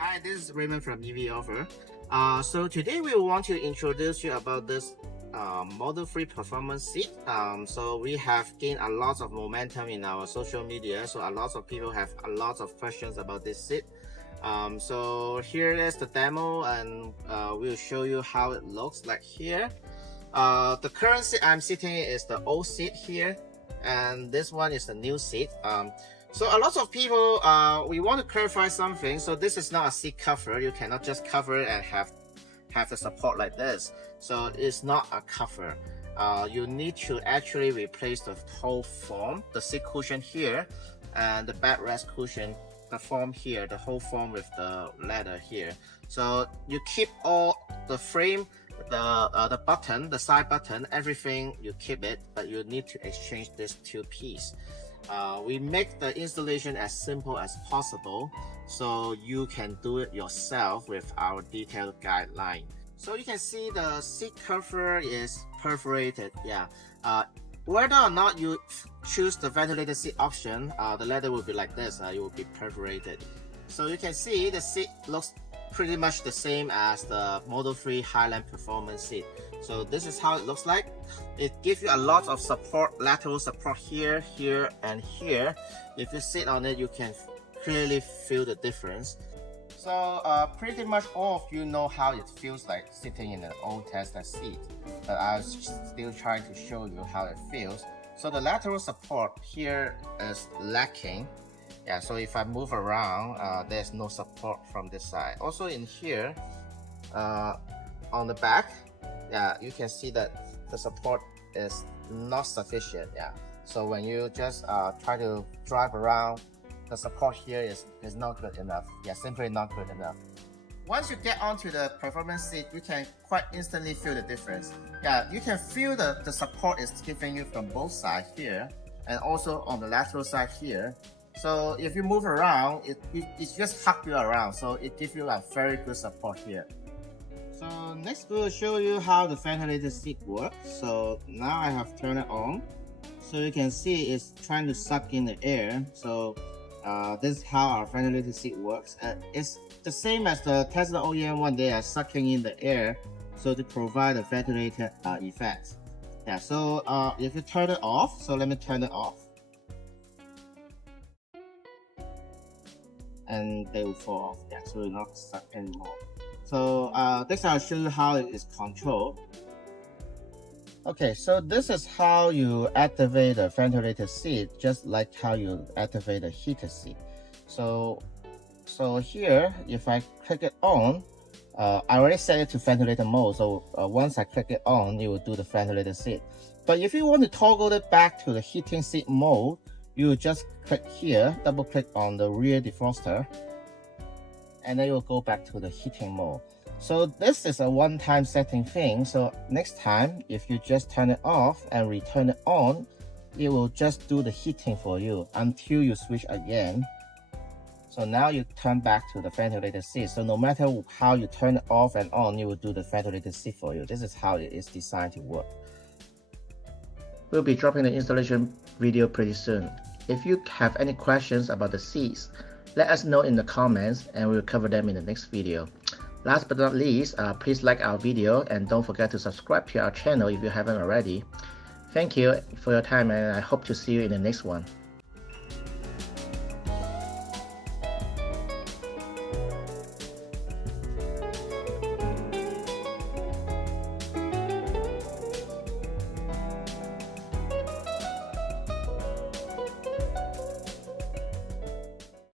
Hi, this is Raymond from EVOffer. So today we want to introduce you about this model-free performance seat. So we have gained a lot of momentum in our social media. So a lot of people have a lot of questions about this seat. So here is the demo, and we'll show you how it looks like here. The current seat I'm sitting in is the old seat here, and this one is the new seat. So a lot of people, we want to clarify something. So this is not a seat cover. You cannot just cover it and have the support like this. So it's not a cover. You need to actually replace the whole foam, the seat cushion here, and the backrest cushion, the foam here, the whole foam with the leather here. So you keep all the frame, the button, the side button, everything, you keep it, but you need to exchange this two piece. We make the installation as simple as possible, so you can do it yourself with our detailed guideline. So you can see the seat cover is perforated. Whether or not you choose the ventilated seat option, the leather will be like this. It will be perforated. So you can see the seat looks pretty much the same as the model-free Highland Performance seat. So this is how it looks like. It gives you a lot of support, lateral support here, here, and here. If you sit on it, you can clearly feel the difference. So pretty much all of you know how it feels like sitting in an old Tesla seat, but I was still trying to show you how it feels. So the lateral support here is lacking. So if I move around, there's no support from this side. Also in here, on the back, you can see that the support is not sufficient. So when you just try to drive around, the support here is not good enough. Simply not good enough. Once you get onto the performance seat, you can quite instantly feel the difference. You can feel the support is giving you from both sides here, and also on the lateral side here. So if you move around, it just hug you around, so it gives you a very good support here. So next we'll show you how the ventilated seat works. So now I have turned it on. So you can see it's trying to suck in the air. So this is how our ventilated seat works. It's the same as the Tesla OEM one. They are sucking in the air, so to provide a ventilated effect. So if you turn it off, so let me turn it off, and they will fall off. So it's not stuck anymore. So next I'll show you how it is controlled. Okay, so this is how you activate the ventilated seat, just like how you activate a heated seat. So here, if I click it on, I already set it to ventilator mode. So once I click it on, it will do the ventilated seat. But if you want to toggle it back to the heating seat mode, you just click here, double click on the rear defroster, and then you will go back to the heating mode. So this is a one-time setting thing. So next time, if you just turn it off and return it on, it will just do the heating for you until you switch again. So now you turn back to the ventilated seat. So no matter how you turn it off and on, it will do the ventilated seat for you. This is how it is designed to work. We'll be dropping the installation video pretty soon. If you have any questions about the seats, let us know in the comments and we'll cover them in the next video. Last but not least, please like our video and don't forget to subscribe to our channel if you haven't already. Thank you for your time, and I hope to see you in the next one.